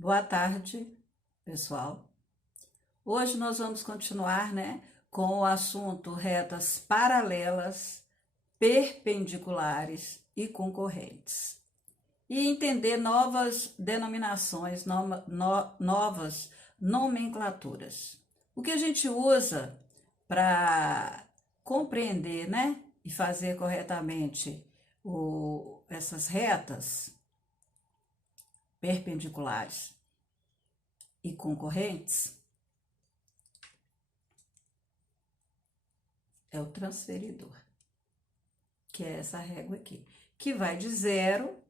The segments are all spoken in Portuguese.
Boa tarde, pessoal. Hoje nós vamos continuar, com o assunto retas paralelas, perpendiculares e concorrentes. E entender novas denominações, novas nomenclaturas. O que a gente usa para compreender, e fazer corretamente essas retas perpendiculares e concorrentes é o transferidor, que é essa régua aqui, que vai de zero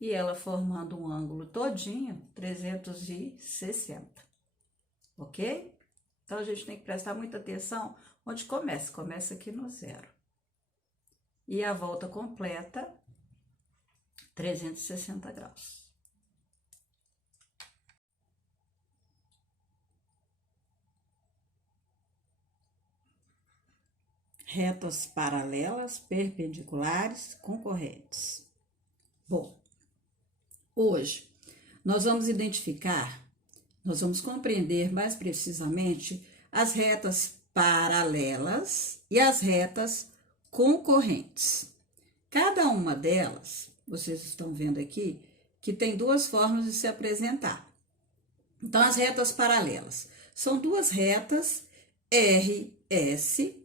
e ela formando um ângulo todinho, 360, ok? Então, a gente tem que prestar muita atenção onde começa. Começa aqui no zero. E a volta completa, 360 graus. Retas paralelas, perpendiculares, concorrentes. Bom, hoje nós vamos compreender mais precisamente as retas paralelas e as retas concorrentes. Cada uma delas, vocês estão vendo aqui, que tem duas formas de se apresentar. Então, as retas paralelas são duas retas RS,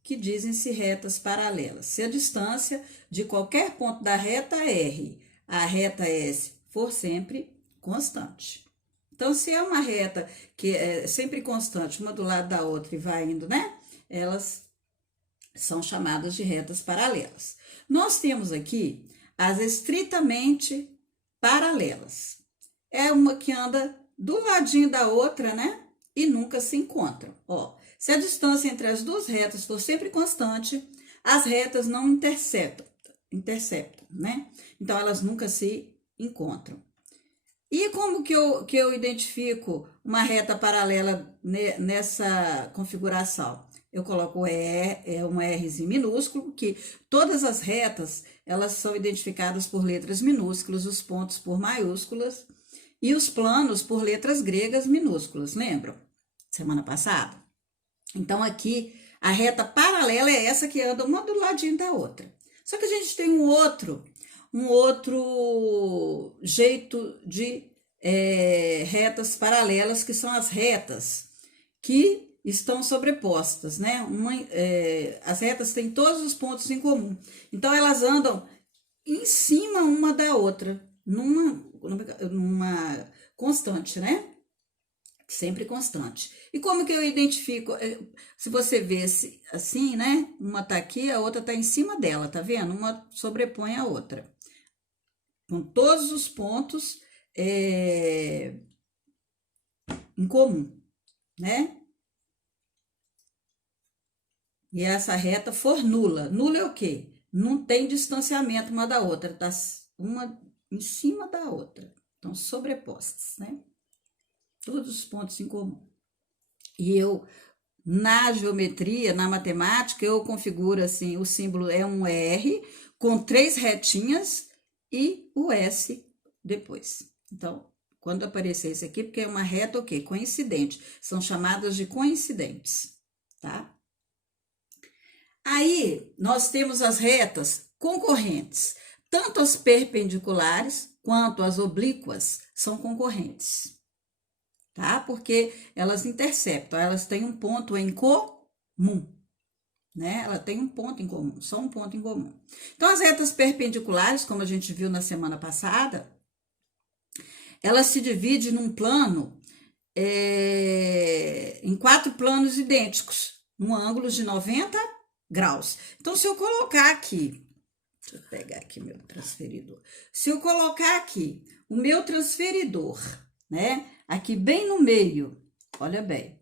que dizem-se retas paralelas. Se a distância de qualquer ponto da reta R à reta S for sempre constante. Então, se é uma reta que é sempre constante, uma do lado da outra e vai indo, elas são chamadas de retas paralelas. Nós temos aqui as estritamente paralelas. É uma que anda do ladinho da outra, e nunca se encontram. Ó, se a distância entre as duas retas for sempre constante, as retas não interceptam, Então, elas nunca se encontram. E como que eu identifico uma reta paralela nessa configuração? Eu coloco um Rzinho minúsculo, que todas as retas, elas são identificadas por letras minúsculas, os pontos por maiúsculas e os planos por letras gregas minúsculas, lembram? Semana passada? Então, aqui, a reta paralela é essa que anda uma do ladinho da outra. Só que a gente tem um outro jeito de retas paralelas, que são as retas que estão sobrepostas, as retas têm todos os pontos em comum. Então, elas andam em cima uma da outra, numa constante, Sempre constante. E como que eu identifico? Se você vê assim, uma tá aqui, a outra tá em cima dela, tá vendo? Uma sobrepõe a outra. Com todos os pontos em comum, E essa reta for nula. Nula é o quê? Não tem distanciamento uma da outra, tá uma em cima da outra. Então, sobrepostas, Todos os pontos em comum. E eu, na geometria, na matemática, eu configuro assim, o símbolo é um R com 3 retinhas e o S depois. Então, quando aparecer isso aqui, porque é uma reta o quê? Coincidente. São chamadas de coincidentes, tá? Aí, nós temos as retas concorrentes. Tanto as perpendiculares quanto as oblíquas são concorrentes, tá? Porque elas interceptam, elas têm um ponto em comum, Ela tem um ponto em comum, só um ponto em comum. Então, as retas perpendiculares, como a gente viu na semana passada, elas se dividem num plano, em 4 planos idênticos, num ângulo de 90 graus. Então, se eu colocar aqui, deixa eu pegar aqui meu transferidor. Se eu colocar aqui o meu transferidor, aqui bem no meio, olha bem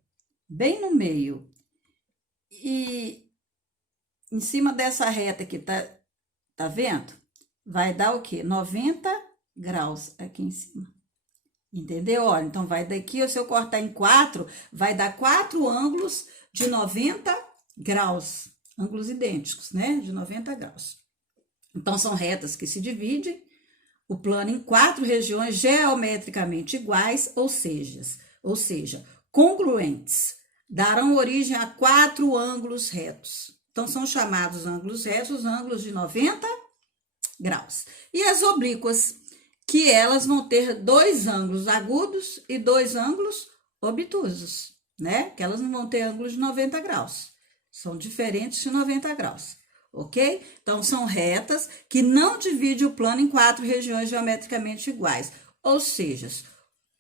no meio, e em cima dessa reta aqui, tá vendo? Vai dar o quê? 90 graus aqui em cima. Entendeu? Olha, então vai daqui, se eu cortar em 4, vai dar 4 ângulos de 90 graus. Ângulos idênticos, de 90 graus. Então, são retas que se dividem o plano em 4 regiões geometricamente iguais, ou seja, congruentes, darão origem a 4 ângulos retos. Então, são chamados ângulos retos, ângulos de 90 graus. E as oblíquas, que elas vão ter 2 ângulos agudos e 2 ângulos obtusos, né? Que elas não vão ter ângulos de 90 graus. São diferentes de 90 graus, ok? Então, são retas que não dividem o plano em 4 regiões geometricamente iguais, ou seja,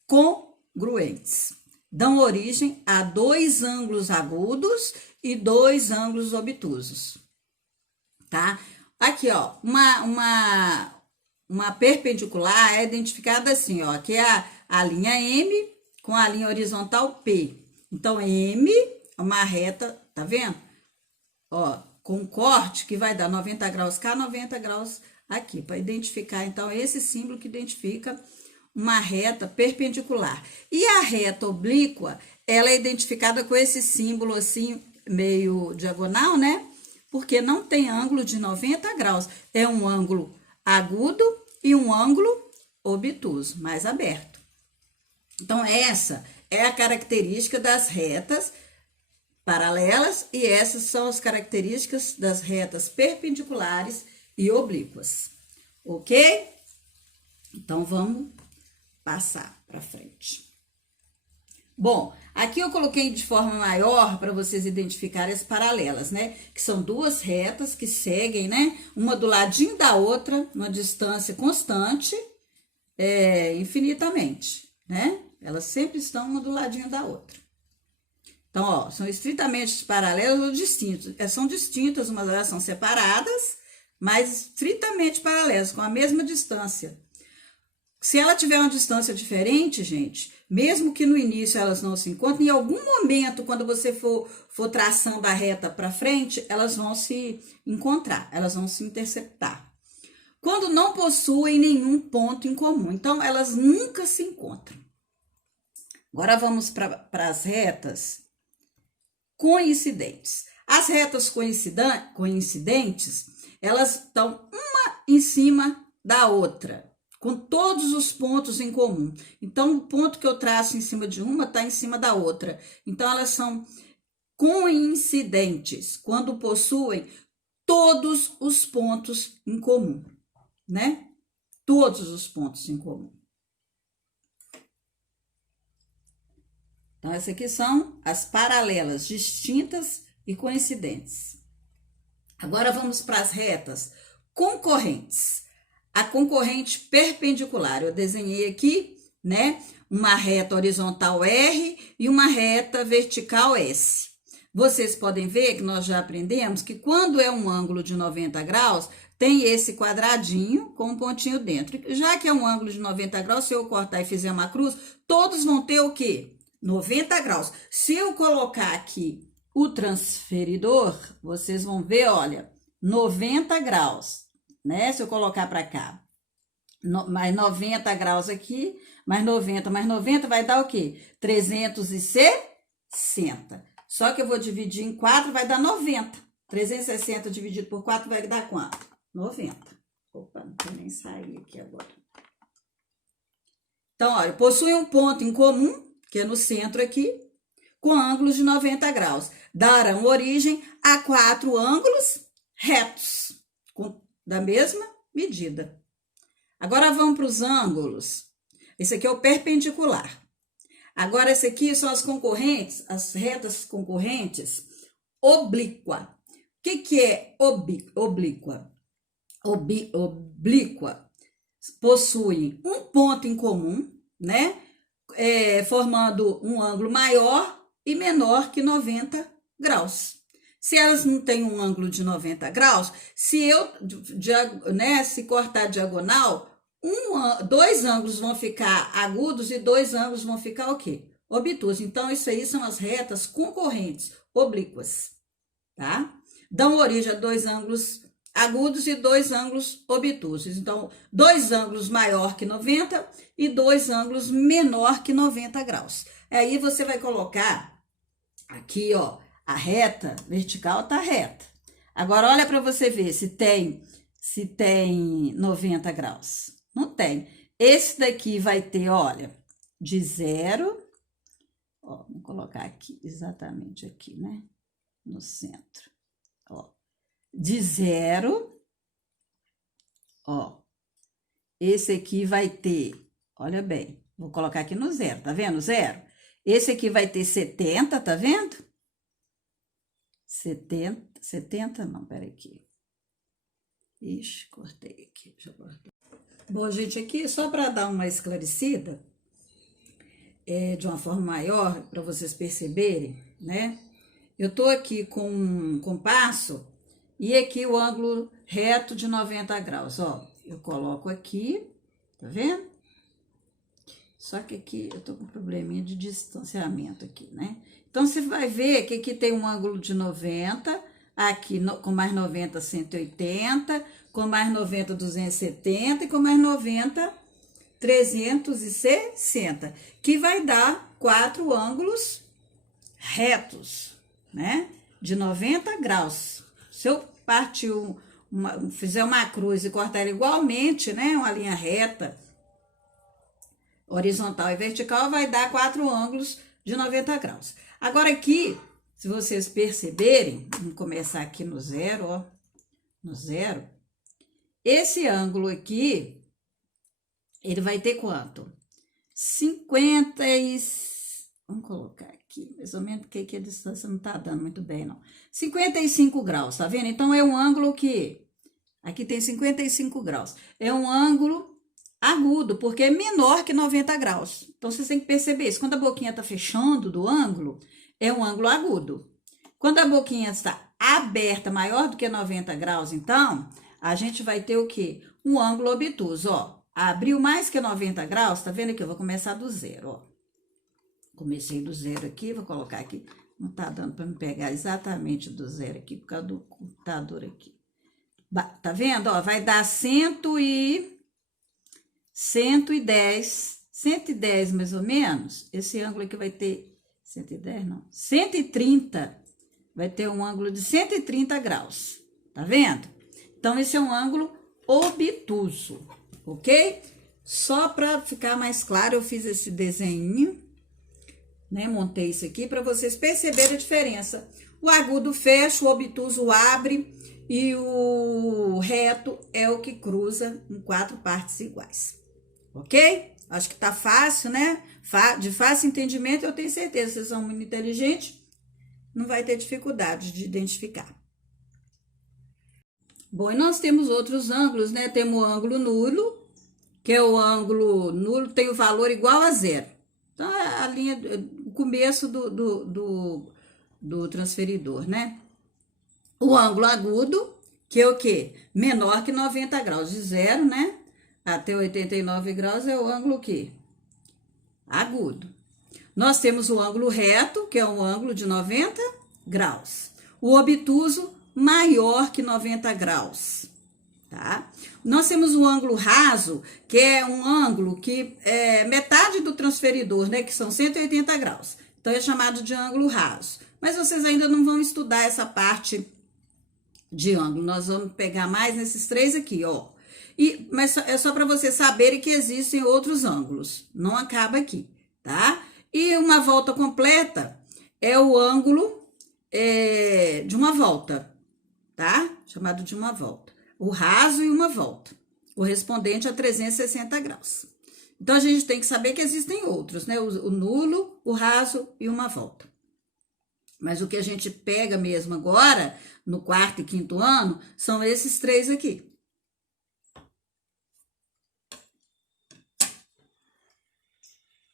congruentes. Dão origem a 2 ângulos agudos e 2 ângulos obtusos, tá? Aqui, ó, uma perpendicular é identificada assim, ó, que é a linha M com a linha horizontal P. Então, M é uma reta, tá vendo? Ó, com um corte que vai dar 90 graus cá, 90 graus aqui, para identificar, então, esse símbolo que identifica uma reta perpendicular. E a reta oblíqua, ela é identificada com esse símbolo assim, meio diagonal, né? Porque não tem ângulo de 90 graus. É um ângulo agudo e um ângulo obtuso, mais aberto. Então, essa é a característica das retas paralelas e essas são as características das retas perpendiculares e oblíquas. Ok? Então, vamos passar para frente. Bom, aqui eu coloquei de forma maior para vocês identificarem as paralelas, né? Que são 2 retas que seguem, né? Uma do ladinho da outra, uma distância constante, infinitamente, né? Elas sempre estão uma do ladinho da outra. Então, ó, são estritamente paralelas ou distintas. São distintas, umas delas são separadas, mas estritamente paralelas, com a mesma distância. Se ela tiver uma distância diferente, gente, mesmo que no início elas não se encontrem, em algum momento, quando você for traçando a reta para frente, elas vão se encontrar, elas vão se interceptar. Quando não possuem nenhum ponto em comum, então elas nunca se encontram. Agora vamos para as retas coincidentes. As retas coincidentes, elas estão uma em cima da outra, com todos os pontos em comum. Então, o ponto que eu traço em cima de uma está em cima da outra. Então, elas são coincidentes, quando possuem todos os pontos em comum, né? Todos os pontos em comum. Então, essas aqui são as paralelas, distintas e coincidentes. Agora, vamos para as retas concorrentes. A concorrente perpendicular, eu desenhei aqui, né, uma reta horizontal R e uma reta vertical S. Vocês podem ver que nós já aprendemos que quando é um ângulo de 90 graus, tem esse quadradinho com um pontinho dentro. Já que é um ângulo de 90 graus, se eu cortar e fizer uma cruz, todos vão ter o quê? 90 graus. Se eu colocar aqui o transferidor, vocês vão ver, olha, 90 graus. Né? Se eu colocar para cá, mais 90 graus aqui, mais 90 vai dar o quê? 360. Só que eu vou dividir em 4, vai dar 90. 360 dividido por 4 vai dar quanto? 90. Opa, não tem nem sair aqui agora. Então, olha, possui um ponto em comum, que é no centro aqui, com ângulos de 90 graus. Darão origem a 4 ângulos retos, da mesma medida. Agora vamos para os ângulos. Esse aqui é o perpendicular. Agora, esse aqui são as concorrentes, as retas concorrentes oblíqua. O que é oblíqua? Oblíqua possui um ponto em comum, né? Formando um ângulo maior e menor que 90 graus. Se elas não têm um ângulo de 90 graus, se cortar diagonal, 2 ângulos vão ficar agudos e 2 ângulos vão ficar o quê? Obtusos. Então, isso aí são as retas concorrentes, oblíquas, tá? Dão origem a 2 ângulos agudos e 2 ângulos obtusos. Então, 2 ângulos maior que 90 e 2 ângulos menor que 90 graus. Aí, você vai colocar aqui, ó, a reta vertical tá reta. Agora, olha para você ver se tem 90 graus. Não tem. Esse daqui vai ter, olha, de 0, ó, vou colocar aqui, exatamente aqui, né? No centro, ó. De 0, ó. Esse aqui vai ter, olha bem, vou colocar aqui no 0, tá vendo? 0. Esse aqui vai ter 70, tá vendo? 70 não, peraí aqui. Ixi, cortei aqui, deixa eu cortar. Bom, gente, aqui só para dar uma esclarecida, de uma forma maior, para vocês perceberem, né? Eu tô aqui com um compasso e aqui o ângulo reto de 90 graus, ó. Eu coloco aqui, tá vendo? Só que aqui eu tô com um probleminha de distanciamento aqui, né? Então, você vai ver que aqui tem um ângulo de 90, aqui com mais 90, 180, com mais 90, 270 e com mais 90, 360, que vai dar 4 ângulos retos, né? De 90 graus. Se eu partir fizer uma cruz e cortar ela igualmente, né? Uma linha reta, horizontal e vertical, vai dar 4 ângulos de 90 graus. Agora aqui, se vocês perceberem, vamos começar aqui no 0, ó, no 0. Esse ângulo aqui, ele vai ter quanto? 50 e... Vamos colocar aqui, mais ou menos, porque a distância não tá dando muito bem, não. 55 graus, tá vendo? Então, é um ângulo que... Aqui tem 55 graus. É um ângulo agudo, porque é menor que 90 graus. Então, vocês têm que perceber isso. Quando a boquinha tá fechando do ângulo, é um ângulo agudo. Quando a boquinha está aberta, maior do que 90 graus, então, a gente vai ter o quê? Um ângulo obtuso, ó. Abriu mais que 90 graus, tá vendo aqui? Eu vou começar do 0, ó. Comecei do 0 aqui, vou colocar aqui. Não tá dando para me pegar exatamente do 0 aqui, por causa do computador aqui. Tá vendo, ó? Vai dar 110 mais ou menos. Esse ângulo aqui vai ter 110, não, 130. Vai ter um ângulo de 130 graus. Tá vendo? Então, esse é um ângulo obtuso, ok? Só para ficar mais claro, eu fiz esse desenho, né? Montei isso aqui para vocês perceberem a diferença. O agudo fecha, o obtuso abre e o reto é o que cruza em 4 partes iguais. Ok? Acho que tá fácil, né? De fácil entendimento, eu tenho certeza. Vocês são muito inteligentes, não vai ter dificuldade de identificar. Bom, e nós temos outros ângulos, né? Temos o ângulo nulo, que é o ângulo nulo, tem o valor igual a 0. Então, é a linha, o começo do transferidor, né? O ângulo agudo, que é o quê? Menor que 90 graus, de 0, né? Até 89 graus é o ângulo que? Agudo. Nós temos o ângulo reto, que é um ângulo de 90 graus. O obtuso, maior que 90 graus, tá? Nós temos o ângulo raso, que é um ângulo que é metade do transferidor, né? Que são 180 graus. Então, é chamado de ângulo raso. Mas vocês ainda não vão estudar essa parte de ângulo. Nós vamos pegar mais nesses 3 aqui, ó. Mas é só para vocês saberem que existem outros ângulos. Não acaba aqui, tá? E uma volta completa é o ângulo de uma volta, tá? Chamado de uma volta. O raso e uma volta, correspondente a 360 graus. Então, a gente tem que saber que existem outros, né? O nulo, o raso e uma volta. Mas o que a gente pega mesmo agora, no 4º e 5º ano, são esses 3 aqui.